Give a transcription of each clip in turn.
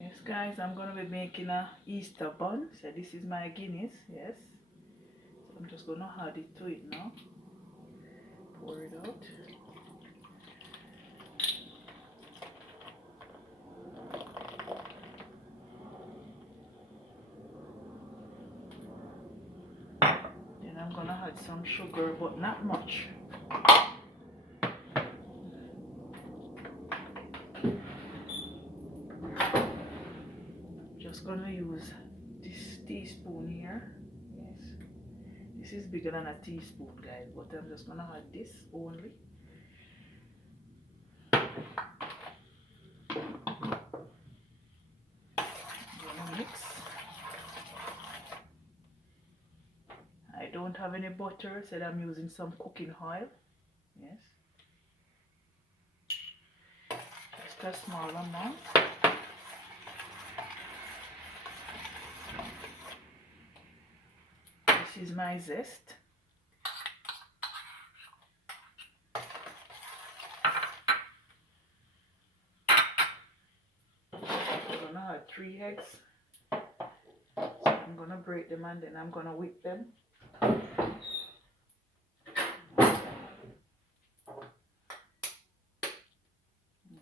Yes guys, I'm gonna be making a Easter bun. So this is my Guinness, yes. So I'm just gonna add it to it now. Pour it out. Then I'm gonna add some sugar, but not much. Just gonna use this teaspoon here. Yes. This is bigger than a teaspoon, guys, but I'm just gonna add this only. Gonna mix. I don't have any butter, so I'm using some cooking oil. Yes. Just a small amount. This is my zest. I'm gonna add 3 eggs. So I'm gonna break them and then I'm gonna whip them.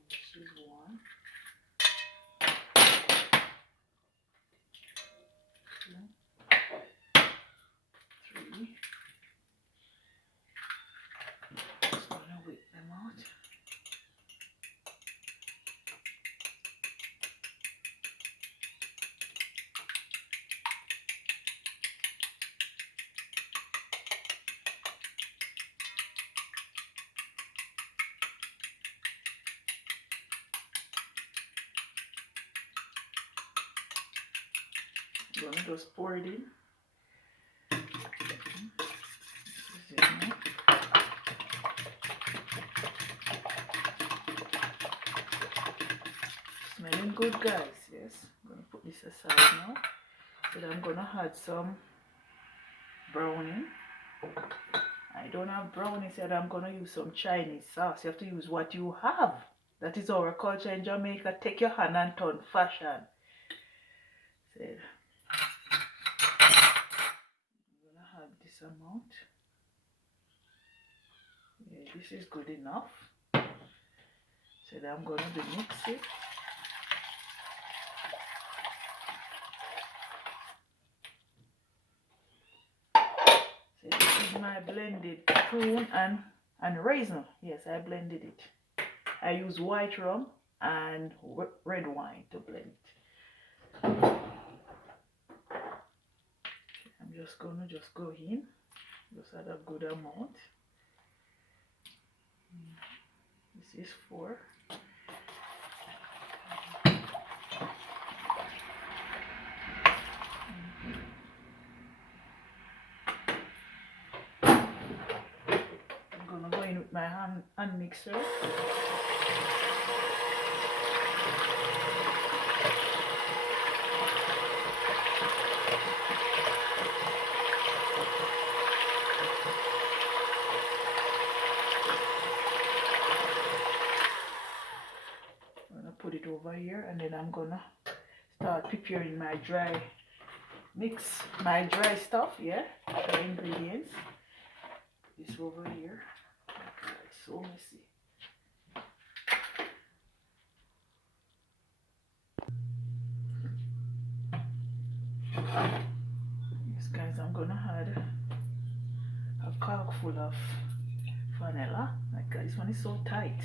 This is 1, 2, 3. Just gonna whip them out. I'm gonna just pour it in. This is it now. Smelling good, guys. Yes. I'm gonna put this aside now. So I'm gonna add some browning. I don't have brownie, so I'm gonna use some Chinese sauce. You have to use what you have. That is our culture in Jamaica. Take your hand and turn fashion. So I'm gonna add this amount. Yeah, this is good enough. So I'm gonna be mixing. So this is my blended prune and raisin. Yes, I blended it. I use white rum and red wine to blend it. I'm just gonna go in. Just add a good amount. This is 4. I'm gonna go in with my hand mixer. I'm gonna put it over here and then I'm gonna start preparing my dry mix, my dry stuff, yeah, dry ingredients. This over here. It's so messy. Yes guys, I'm gonna add a cork full of vanilla. Like this one is so tight.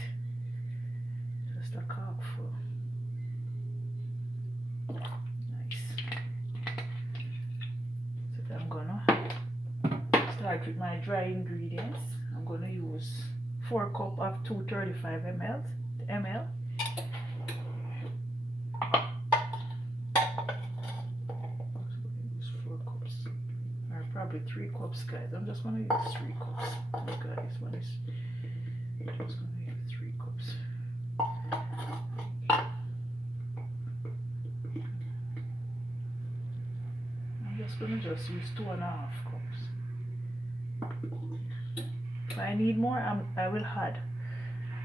Just a cork full. Nice. So I'm gonna start with my dry ingredients. I'm gonna use 4 cups of 235 ml. Use 4 cups, or probably 3 cups, guys. I'm just gonna use 3 cups. Okay, this one is just gonna use 3 cups. I'm just gonna use 2.5 cups. If I need more, I will add.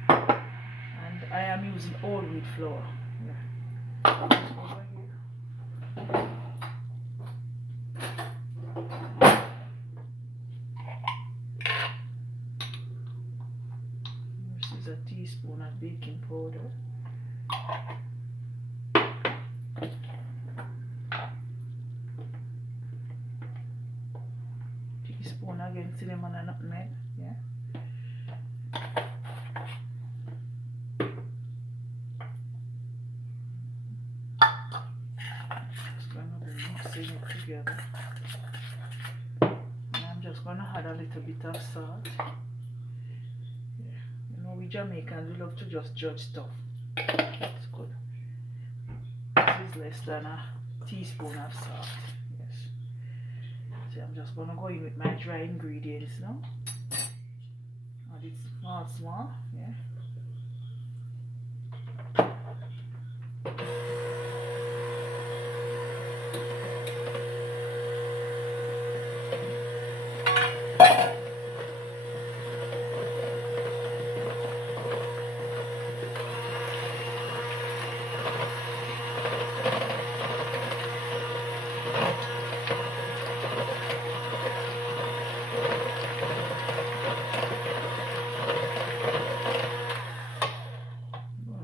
And I am using whole wheat flour. Yeah. cinnamon and nutmeg. Yeah. Just gonna be mixing it together. And I'm just gonna add a little bit of salt. Yeah. You know, we Jamaicans, we love to just judge stuff. That's good. This is less than a teaspoon of salt. Yes. So I'm just gonna go in with my dry ingredients now. Add it small, yeah.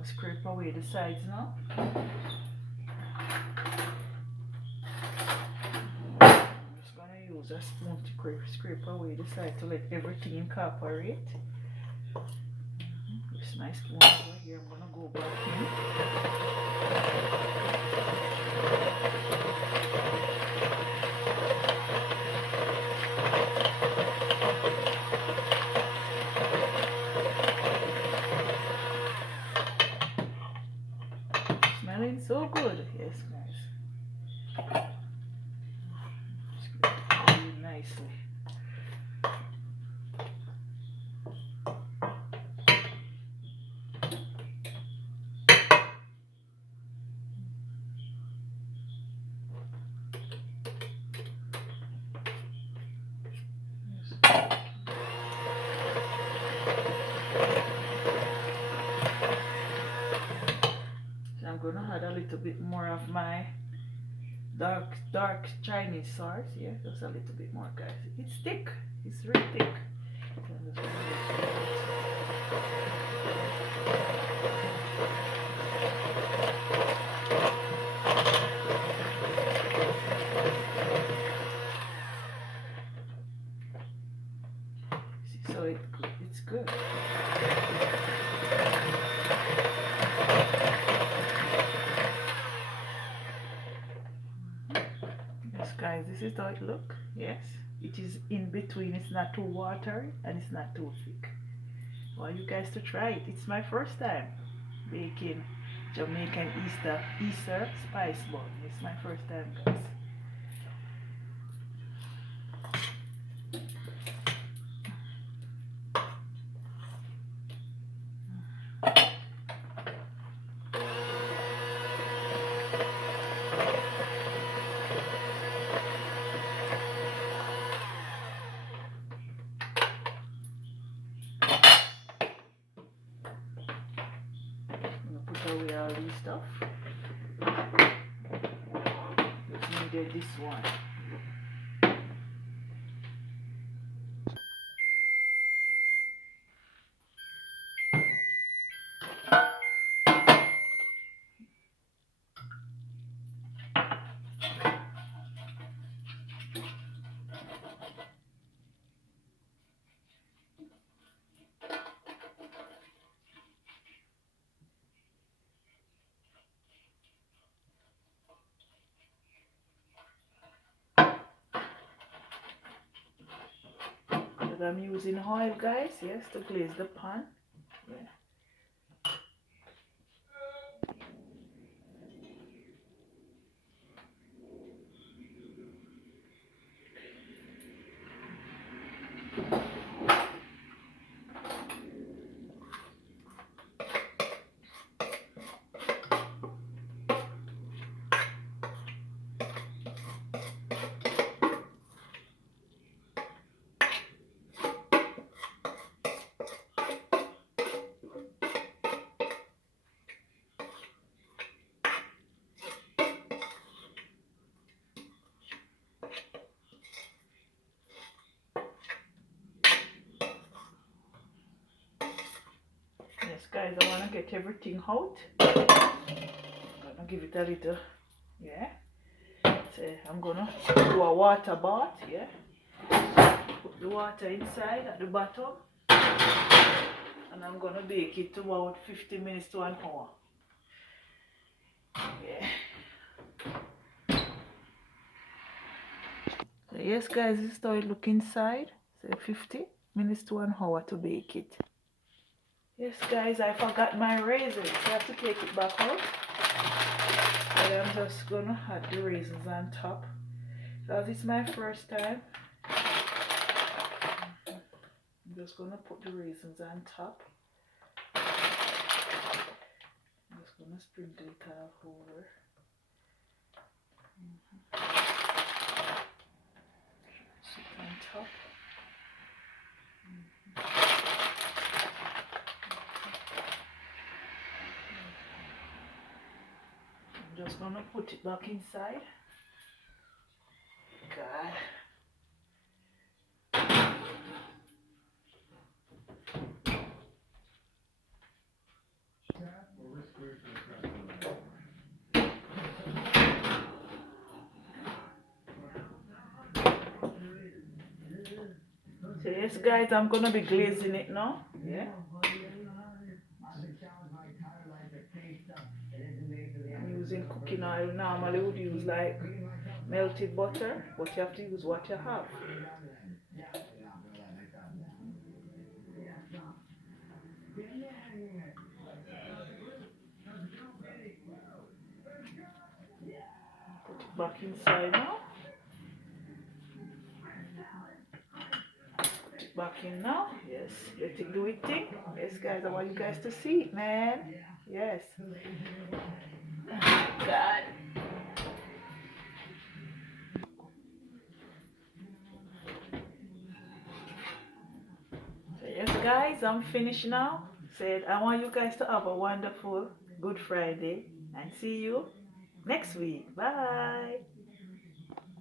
Scrape away the sides now. I'm just gonna use a spoon to scrape away the side to let everything incorporate. This my spoon over here, I'm gonna go back in. Smelling so good, yes guys. Scrape it really nicely. So I'm gonna add a little bit more of my dark Chinese sauce. Yeah, just a little bit more, guys. It's thick. It's really thick. So I'm just gonna see, so it's good. Yes, guys, this is how it looks. Yes, it is in between. It's not too watery and it's not too thick. I want you guys to try it. It's my first time baking Jamaican Easter spice bun. It's my first time, guys. Put away all this stuff. Just needed this one. I'm using oil, guys, yes, to glaze the pan. Yeah. Yes, guys, I want to get everything out. I'm gonna give it a little, yeah. So I'm gonna do a water bath, yeah. Put the water inside at the bottom, and I'm gonna bake it to about 50 minutes to an hour. Yeah. So yes guys, this is how it look inside. So 50 minutes to an hour to bake it. Yes guys, I forgot my raisins, so I have to take it back out. But I'm just gonna add the raisins on top because it's my first time. I'm just gonna put the raisins on top. I'm just gonna sprinkle it all over. Sit on top. I'm just gonna put it back inside. God. So yes guys, I'm gonna be glazing it now. Yeah. I'm using cooking oil. Normally would use like melted butter, but you have to use what you have. Put it back inside now. Put it back in now. Yes, let it do its thing. Yes guys, I want you guys to see it, man. Yes. God. So yes guys, I'm finished now. Said I want you guys to have a wonderful Good Friday and see you next week. Bye.